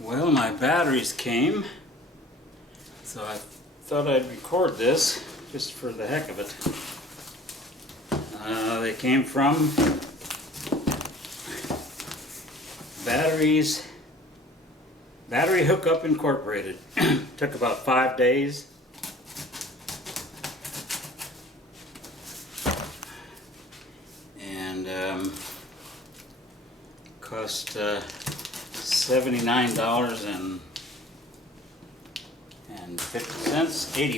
Well, my batteries came, so I thought I'd record this just for the heck of it. They came from BatteryHookup Incorporated. Took about 5 days. And cost $79.50,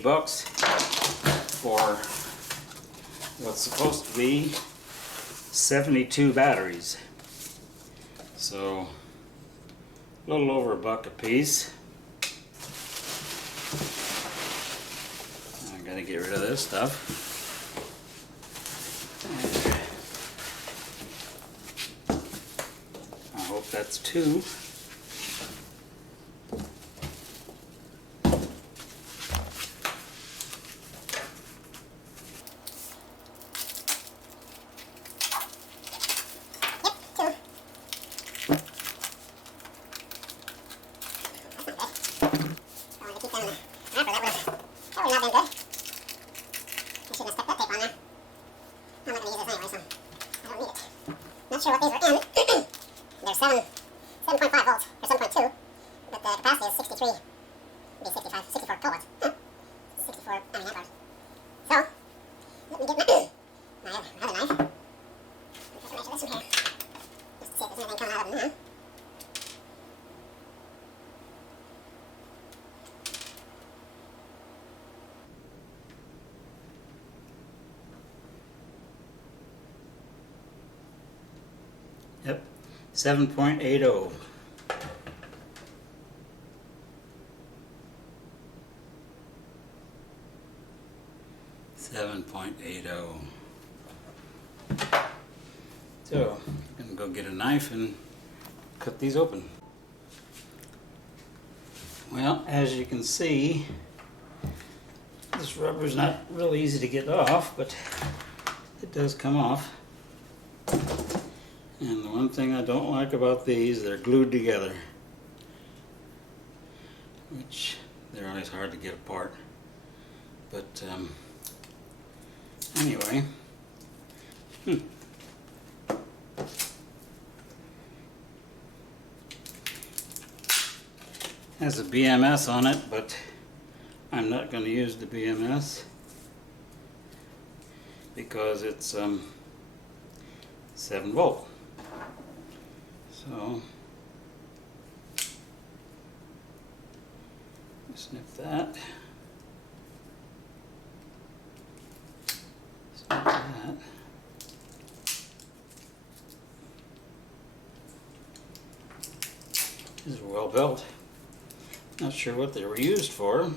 $80 for what's supposed to be 72 batteries. So a little over $1 a piece. I gotta get rid of this stuff. I hope that's 2. Not sure what these are in. They're 7.5 volts, or 7.2, but the capacity is 63, maybe 64 kilowatts. 64 amp hours. So, let me get my other knife. Let's measure this one here. Just to see if there's anything coming out of them. Yep, 7.80. So, I'm going to go get a knife and cut these open. Well, as you can see, this rubber is not really easy to get off, but it does come off. And the one thing I don't like about these, they're glued together, which they're always hard to get apart. But anyway, has a BMS on it, but I'm not going to use the BMS because it's 7 volt. So, snip that. Snip that. These are well built. Not sure what they were used for.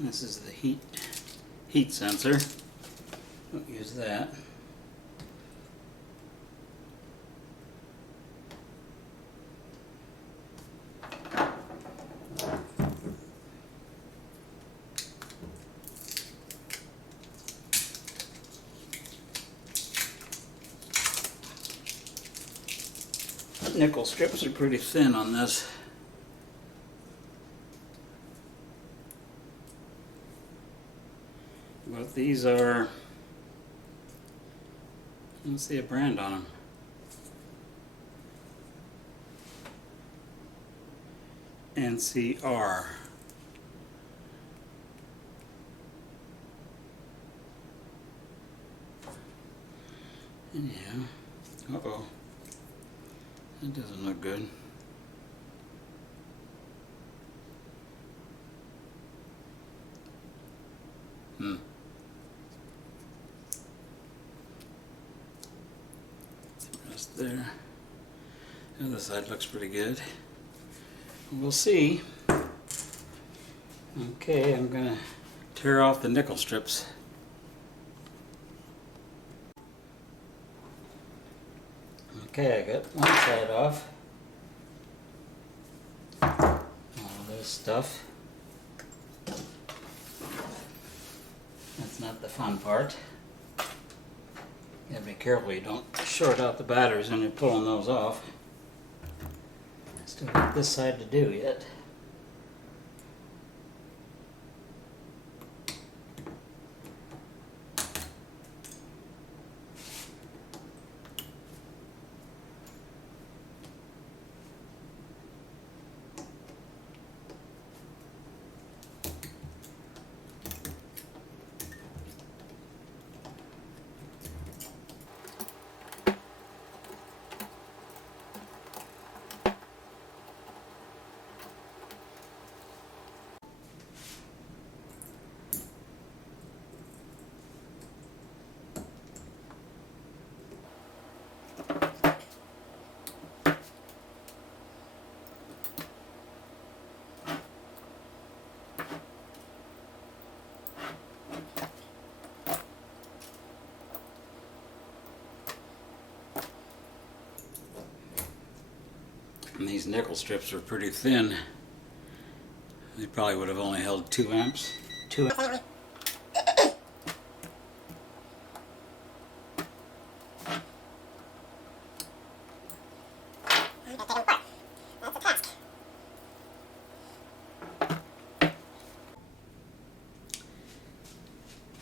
This is the heat sensor. Don't use that. Nickel strips are pretty thin on this. But these are, I don't see a brand on them. NCR. Yeah. Uh-oh. That doesn't look good. Rest there. The other side looks pretty good. We'll see. Okay, I'm gonna tear off the nickel strips. Okay, I got one side off. this stuff. That's not the fun part. You gotta be careful you don't short out the batteries when you're pulling those off. Still got this side to do yet. And these nickel strips are pretty thin. They probably would have only held 2 amps. 2 amps.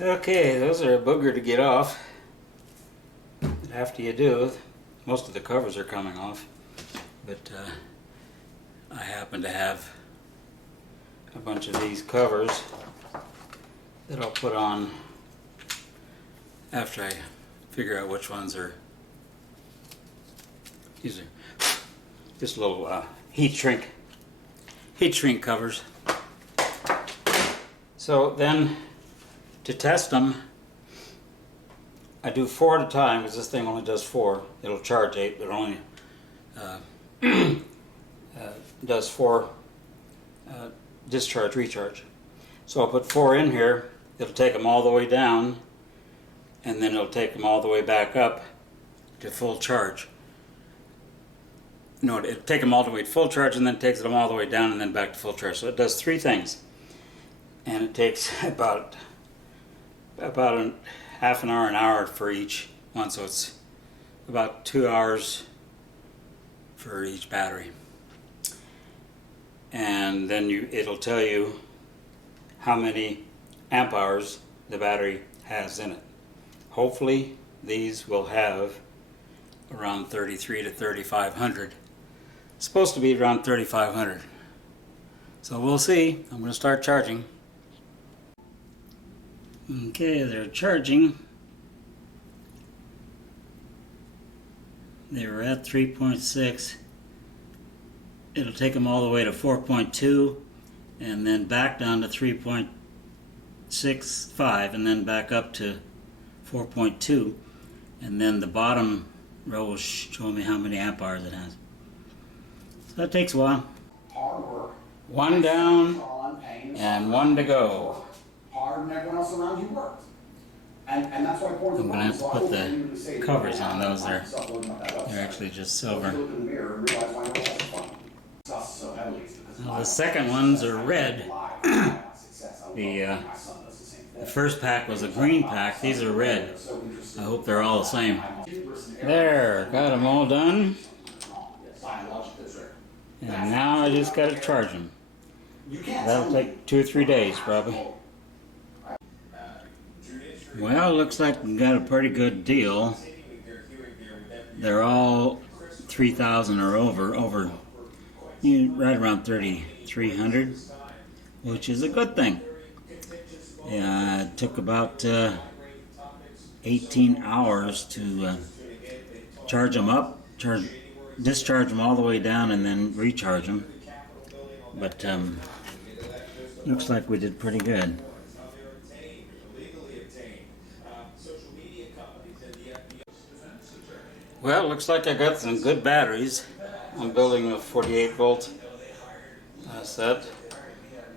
Okay, those are a booger to get off. But after you do, most of the covers are coming off. But I happen to have a bunch of these covers that I'll put on after I figure out which ones are. These are just little heat shrink covers. So then, to test them, I do 4 at a time because this thing only does 4. It'll charge 8, but it only does 4 discharge, recharge. So I'll put 4 in here. It'll take them all the way down, and then it'll take them all the way back up to full charge. No, it'll take them all the way to full charge, and then takes them all the way down, and then back to full charge. So it does 3 things, and it takes about half an hour for each one. So it's about 2 hours for each battery. And then it'll tell you how many amp hours the battery has in it. Hopefully these will have around 33 to 3500. It's supposed to be around 3500. So we'll see. I'm going to start charging. Okay, they're charging. They were at 3.6. It'll take them all the way to 4.2 and then back down to 3.65 and then back up to 4.2, and then the bottom row will show me how many amp hours it has. So that takes a while. Hard work. 1 down and 1 to go. Hard, and everyone else around you worked. And that's why I'm going to have to put the covers on those. They're actually just silver. Well, the second ones are red. The first pack was a green pack. These are red. I hope they're all the same. There, got them all done. And now I just got to charge them. That'll take 2 or 3 days probably. Well, looks like we got a pretty good deal. They're all 3,000 or over right around 3,300, which is a good thing. Yeah, it took about 18 hours to charge them up, discharge them all the way down, and then recharge them. But looks like we did pretty good. Well, looks like I got some good batteries. I'm building a 48 volt set.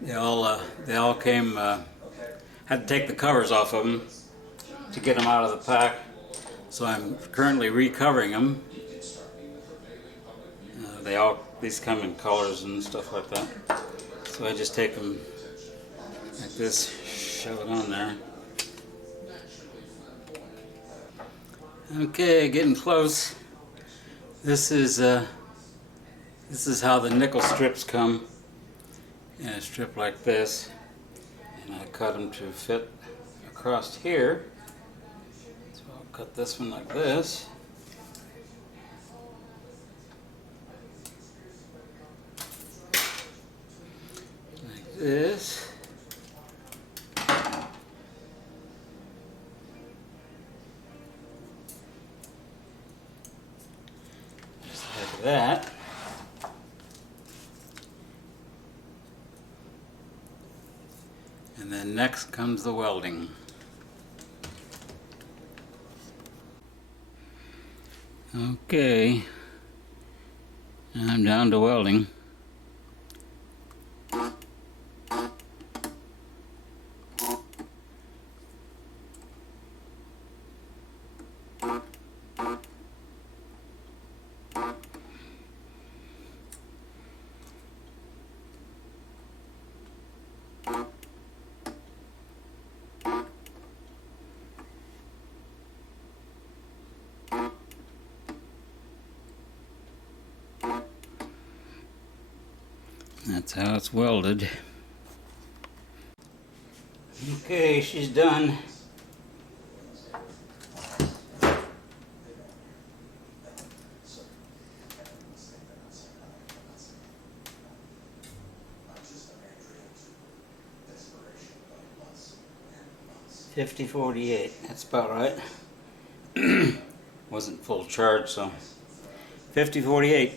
They all came. Had to take the covers off of them to get them out of the pack. So I'm currently recovering them. These come in colors and stuff like that. So I just take them like this, shove it on there. Okay, getting close. This is how the nickel strips come in a strip like this, and I cut them to fit across here. So I'll cut this one like this. Like this. Like that. And then next comes the welding. Okay, I'm down to welding. That's how it's welded. Okay, she's done. $50.48, that's about right. Wasn't full charge, so $50.48.